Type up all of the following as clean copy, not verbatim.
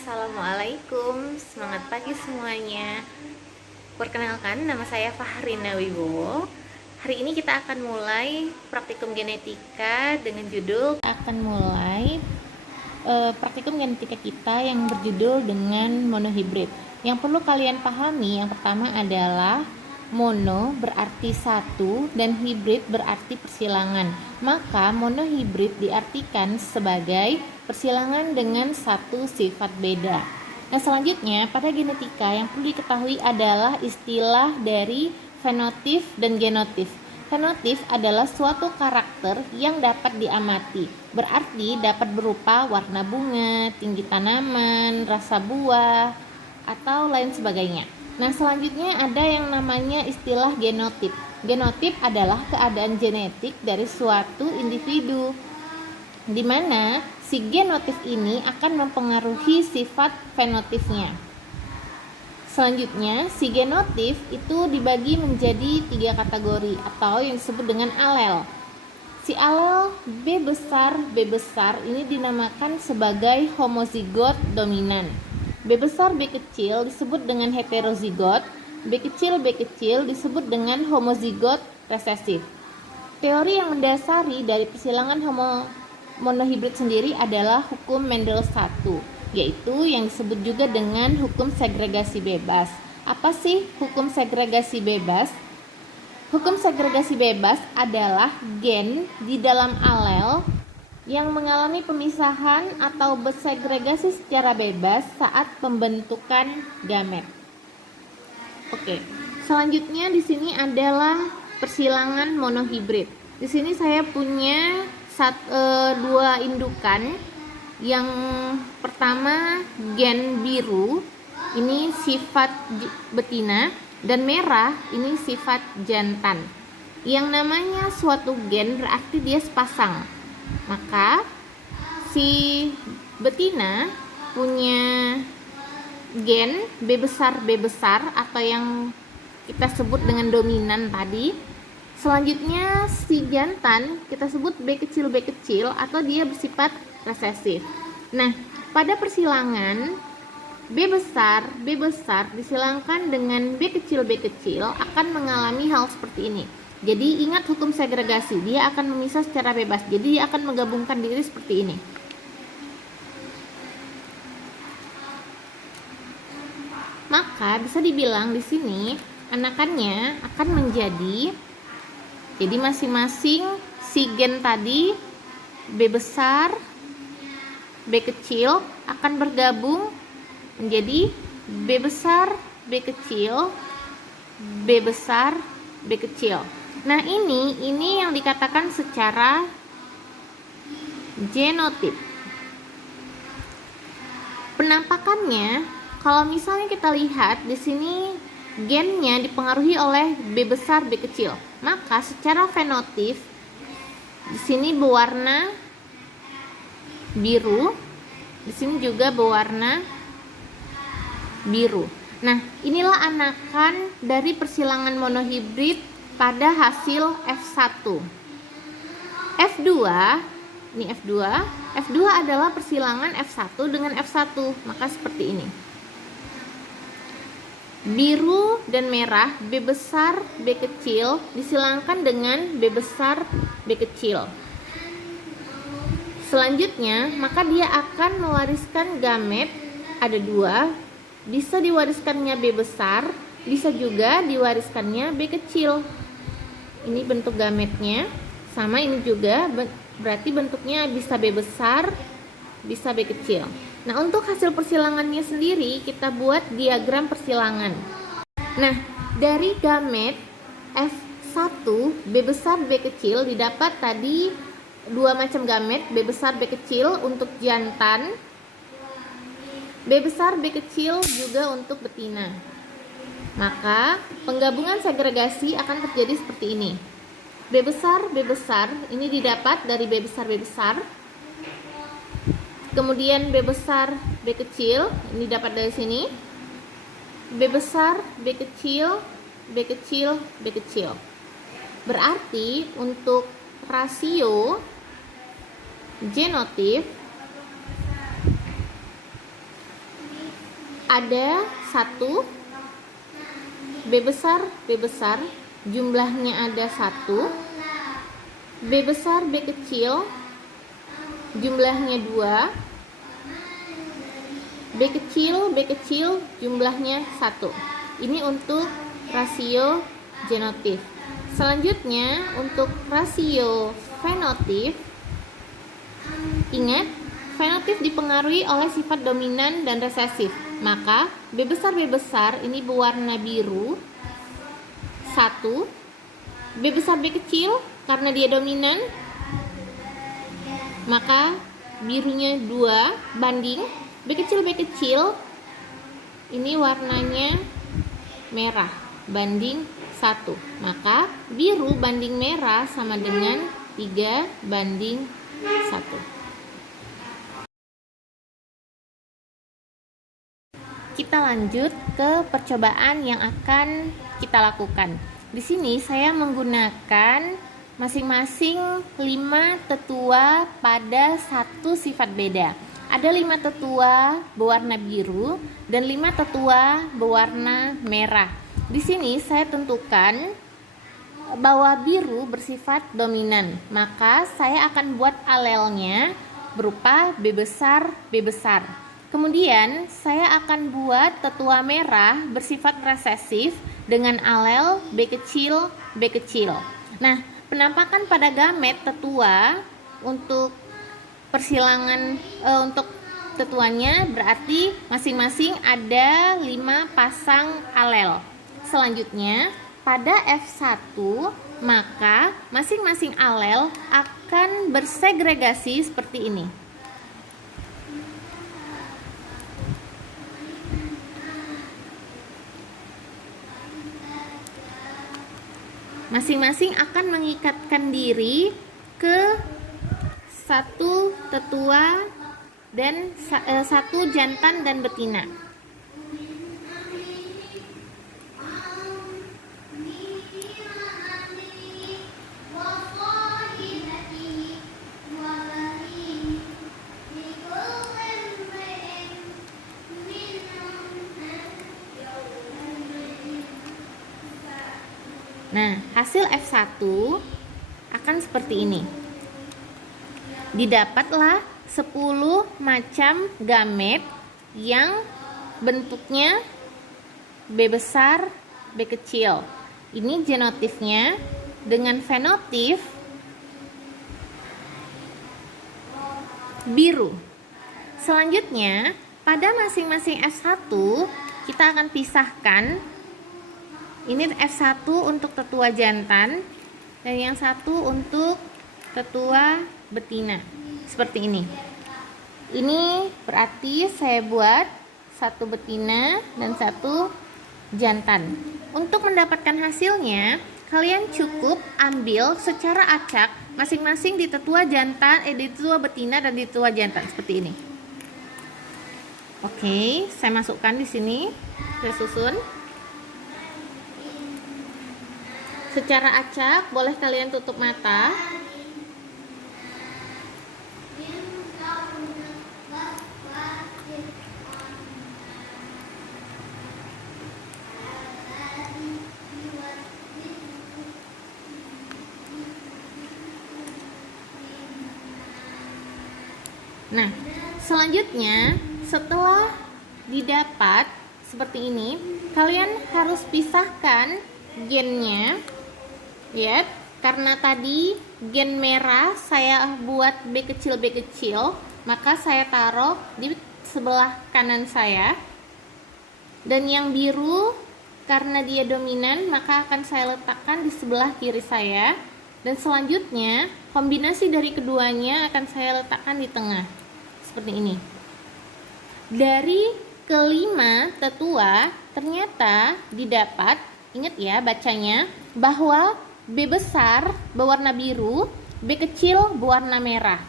Assalamualaikum, semangat pagi semuanya. Perkenalkan, nama saya Fahrina Wibowo. Hari ini kita akan mulai praktikum genetika dengan judul praktikum genetika kita yang berjudul dengan monohibrid. Yang perlu kalian pahami, yang pertama adalah mono berarti satu dan hibrid berarti persilangan. Maka monohibrid diartikan sebagai persilangan dengan satu sifat beda. Nah, selanjutnya pada genetika yang perlu diketahui adalah istilah dari fenotip dan genotip. Fenotip adalah suatu karakter yang dapat diamati, berarti dapat berupa warna bunga, tinggi tanaman, rasa buah, atau lain sebagainya. Nah, selanjutnya ada yang namanya istilah genotip. Genotip adalah keadaan genetik dari suatu individu, di mana si genotip ini akan mempengaruhi sifat fenotipnya. Selanjutnya, si genotip itu dibagi menjadi 3 kategori atau yang disebut dengan alel. Si alel B besar ini dinamakan sebagai homozigot dominan. B besar B kecil disebut dengan heterozigot, B kecil disebut dengan homozigot resesif. Teori yang mendasari dari persilangan monohibrid sendiri adalah hukum Mendel 1, yaitu yang disebut juga dengan hukum segregasi bebas. Apa sih hukum segregasi bebas? Hukum segregasi bebas adalah gen di dalam alel yang mengalami pemisahan atau bersegregasi secara bebas saat pembentukan gamet. Oke, selanjutnya di sini adalah persilangan monohibrid. Di sini saya punya 2 indukan. Yang pertama gen biru, ini sifat betina, dan merah ini sifat jantan. Yang namanya suatu gen berarti dia sepasang. Maka si betina punya gen B besar atau yang kita sebut dengan dominan tadi. Selanjutnya si jantan kita sebut B kecil atau dia bersifat resesif. Nah, pada persilangan B besar disilangkan dengan B kecil akan mengalami hal seperti ini. Jadi ingat hukum segregasi, dia akan memisah secara bebas. Jadi dia akan menggabungkan diri seperti ini. Maka bisa dibilang di sini anakannya akan menjadi, jadi masing-masing si gen tadi B besar, B kecil akan bergabung menjadi B besar, B kecil, B besar, B kecil. Nah, ini yang dikatakan secara genotip. Penampakannya, kalau misalnya kita lihat di sini gennya dipengaruhi oleh B besar, B kecil. Maka secara fenotip di sini berwarna biru, di sini juga berwarna biru. Nah, inilah anakan dari persilangan monohibrid pada hasil F1. F2, ini F2 adalah persilangan F1 dengan F1, maka seperti ini. Biru dan merah B besar B kecil disilangkan dengan B besar B kecil. Selanjutnya, maka dia akan mewariskan gamet, ada 2, bisa diwariskannya B besar, bisa juga diwariskannya B kecil. Ini bentuk gametnya, sama ini juga berarti bentuknya bisa B besar, bisa B kecil. Nah, untuk hasil persilangannya sendiri kita buat diagram persilangan. Nah, dari gamet F1 B besar B kecil didapat tadi 2 macam gamet, B besar B kecil untuk jantan, B besar B kecil juga untuk betina. Maka penggabungan segregasi akan terjadi seperti ini. B besar ini didapat dari B besar. Kemudian B besar B kecil ini dapat dari sini. B besar B kecil. Berarti untuk rasio genotip ada 1, B besar, jumlahnya ada 1, B besar, B kecil, jumlahnya 2, B kecil, jumlahnya 1. Ini untuk rasio genotif. Selanjutnya untuk rasio fenotif, ingat, fenotif dipengaruhi oleh sifat dominan dan resesif. Maka B besar ini berwarna biru 1, B besar B kecil karena dia dominan, maka birunya 2 banding B kecil ini warnanya merah banding 1. Maka biru banding merah sama dengan 3 banding 1. Kita lanjut ke percobaan yang akan kita lakukan. Di sini saya menggunakan masing-masing 5 tetua pada satu sifat beda. Ada 5 tetua berwarna biru dan 5 tetua berwarna merah. Di sini saya tentukan bahwa biru bersifat dominan, maka saya akan buat alelnya berupa B besar. Kemudian saya akan buat tetua merah bersifat resesif dengan alel B kecil. Nah, penampakan pada gamet tetua untuk persilangan untuk tetuanya berarti masing-masing ada 5 pasang alel. Selanjutnya pada F1 maka masing-masing alel akan bersegregasi seperti ini. Masing-masing akan mengikatkan diri ke satu tetua dan satu jantan dan betina. Nah, hasil F1 akan seperti ini. Didapatlah 10 macam gamet yang bentuknya B besar, B kecil. Ini genotifnya dengan fenotif biru. Selanjutnya, pada masing-masing F1 kita akan pisahkan. Ini F1 untuk tetua jantan dan yang satu untuk tetua betina. Seperti ini. Ini berarti saya buat satu betina dan satu jantan. Untuk mendapatkan hasilnya, kalian cukup ambil secara acak masing-masing di tetua jantan, di tetua betina dan di tetua jantan seperti ini. Oke, saya masukkan di sini. Saya susun. Secara acak, boleh kalian tutup mata. Nah, selanjutnya setelah didapat seperti ini, kalian harus pisahkan gennya. Ya, karena tadi gen merah saya buat B kecil, maka saya taruh di sebelah kanan saya. Dan yang biru karena dia dominan, maka akan saya letakkan di sebelah kiri saya. Dan selanjutnya kombinasi dari keduanya akan saya letakkan di tengah. Seperti ini. Dari kelima tetua ternyata didapat, ingat ya bacanya, bahwa B besar berwarna biru, B kecil berwarna merah.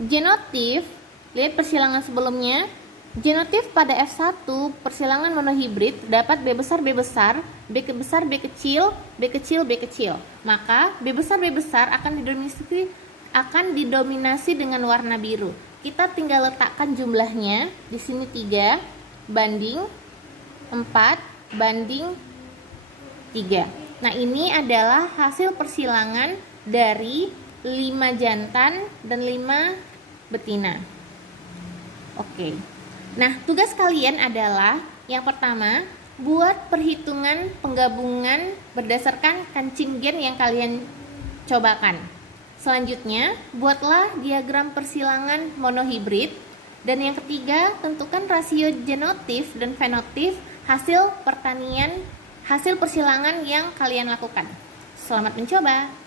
Genotif, lihat persilangan sebelumnya. Genotif pada F1 persilangan monohibrid dapat B besar, B kecil. Maka B besar akan didominasi dengan warna biru. Kita tinggal letakkan jumlahnya. Di sini 3, banding 4 banding 3. Nah, ini adalah hasil persilangan dari 5 jantan dan 5 betina. Oke. Nah, tugas kalian adalah yang pertama, buat perhitungan penggabungan berdasarkan kancing gen yang kalian cobakan. Selanjutnya, buatlah diagram persilangan monohibrid. Dan yang ketiga, tentukan rasio genotip dan fenotip hasil pertanian, hasil persilangan yang kalian lakukan. Selamat mencoba!